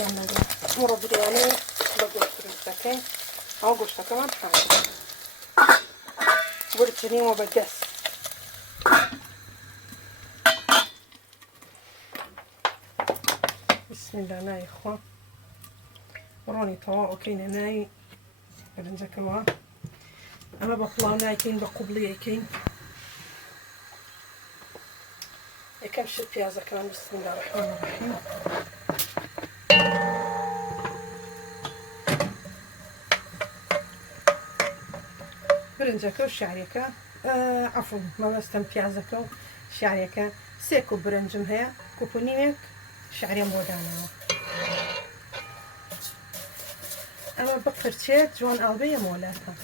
مرة برياني بقول أو قشطة كمان حاجة برجني وبقص بسم الله ناي إخوة وراني طوا وكاين ناي برنجة كمان أما بقلاو ناي كاين بقبلية كاين كم شد بيازة كمان بسم الله الرحمن الرحيم برنجكو شعريكا عفوا ما بستم بيازكو شعريكا سيكو برنجم هي كوبونيمك شعري مودانا اما بقرتشيت جوان البيه مولاتها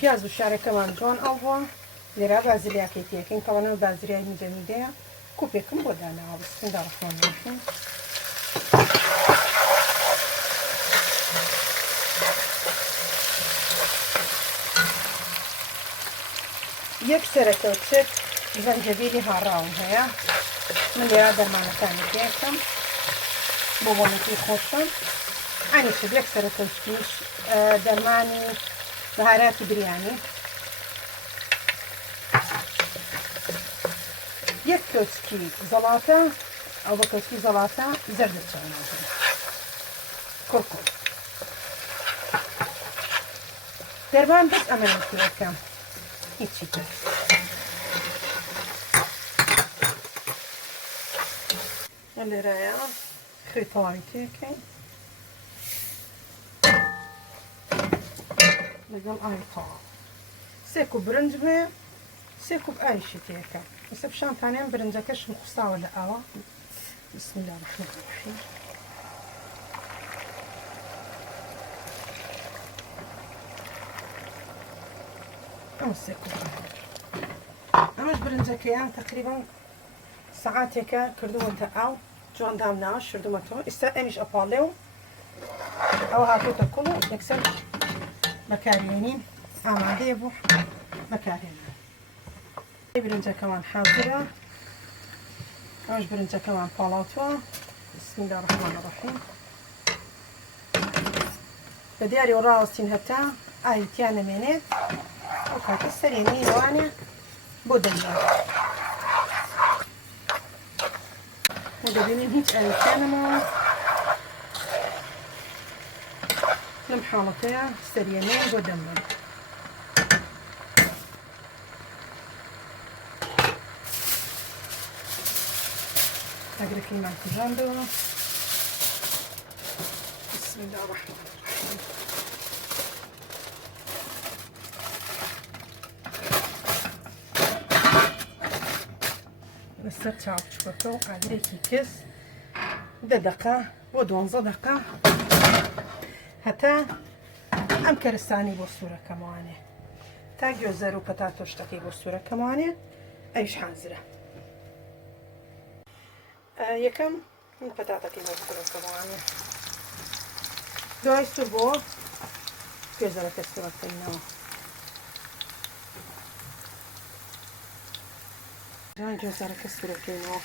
بياز وشعري كمان جوان البوا لرا بازليا كيتيكين كمان بازليا مجمدية كوبيكم بودانا بسم الله الرحمن الرحيم يكسر توتشت زنجبيلي هاراون هيا من لرا درمانة ثاني كيكم بوانتي خوشم أنا شد يكسر توتشتيش درماني بهارات برياني یک كوسكي زلاطة أو بكوسكي زلاطة زردة شغلات كركم درمان بس أمن كم هيتشي اللي رايا خيطان كيكي لقل آي طعام سيكو برنج بي سيكو بأي شي كيكا بس بشان ثانيين برنجكش مخصا ولا أوا بسم الله الرحمن الرحيم أمسكو أمش برنجكيان تقريبا ساعات هيك كردومة أو جوان دامنا شردومتو استا أمش أباليو أو هاتو تاكلو يكسر بكارينين آماده يبو بكارينين برنجة كمان حاضرة أمش برنجة كمان بالاطوا بسم الله الرحمن الرحيم بدياري وراوستين هتا آي تيانا مينيت وكاك السريني واني بودنجا ودبينين هيك آي تيانا مو لمحالتين سرينين بودنجا أقرأ كلمة جنبه بسم الله الرحمن الرحيم نسترجع بشوكو على كيس دقيقة ودونزة دقيقة حتى أم كرستاني بصورة كمانة تا جوزر و بطاطوش تقي بصورة كمانة أيش حاضرة يكم من بطاطا كي بصورة كمانة دوای سوبو جوزر كسرة كينو دوای جوزر كسرة كينو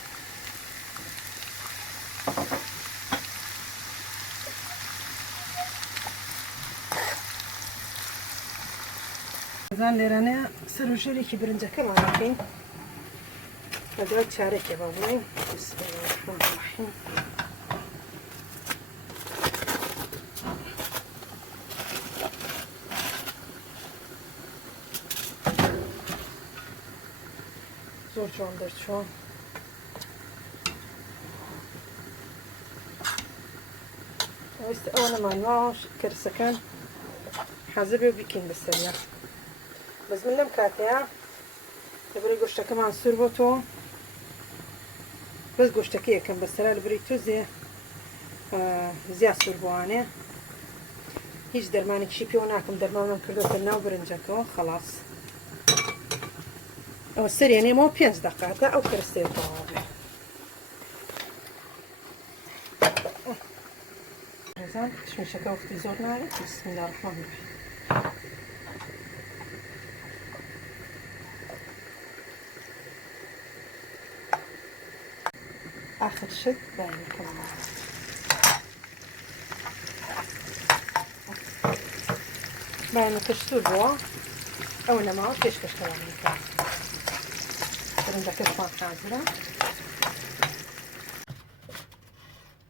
زان ليرانيا سروجيلي كي برنجة كمان راكين هذا تشارك يا بابوي بسم الله الرحمن الرحيم زور جوان درت شو أولا ما نواش كرسكن حازبي وبيكين بالسريع بس من لم كاتيا لبري قشتا كمان سربوتو بس قشتا كيه كم بس ترى لبري توزي زيا سربوانه هيج درمانك شي بيوناكم درمان كردو الناو برنجكو خلاص او السري يعني مو 5 دقائق او كرستي طوابع زين شمشكه وقتي زور ناري بسم الله الرحمن الرحيم آخر شد باين كمان بایەنەکەش سوور بووە ئەو نەماوە پێشکەشتەوانی بکات برنجەکەشمان حازرە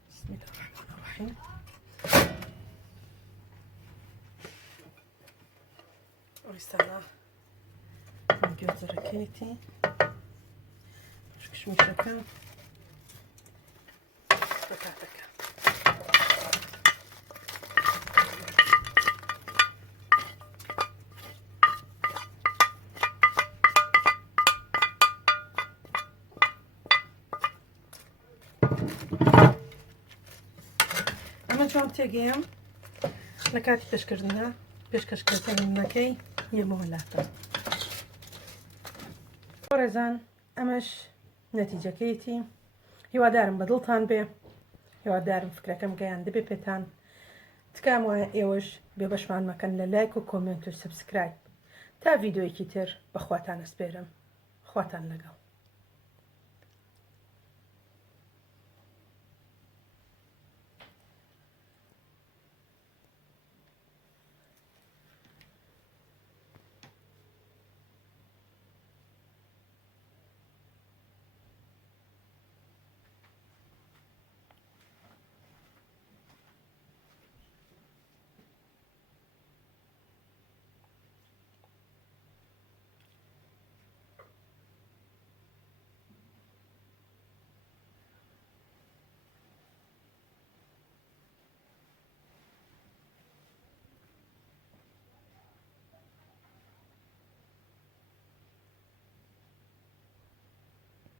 بسم الله الرحمن الرحیم ئێستادا گوێزەرەکەیەتی کشمیشەکە بەکاتەکە ئەمە چۆن تێگەیەم لە کاتی پێشکردنە پێشکەشکردنەکەی یەمەوەلاتە ڕێزان ئەمەش نەتیجەکەیەتی هیوادارم بەدڵتان بێ هیوادارم فکرەکەم گەیان دەبێ پێتان تکام وایە ئێوەش بێ بەشمان مەکەن لە لایک و کۆمنت و سبسکرایب تا ڤیدۆیەکی تر بەخواتان ئەسپێرم خواتان لەگەڵ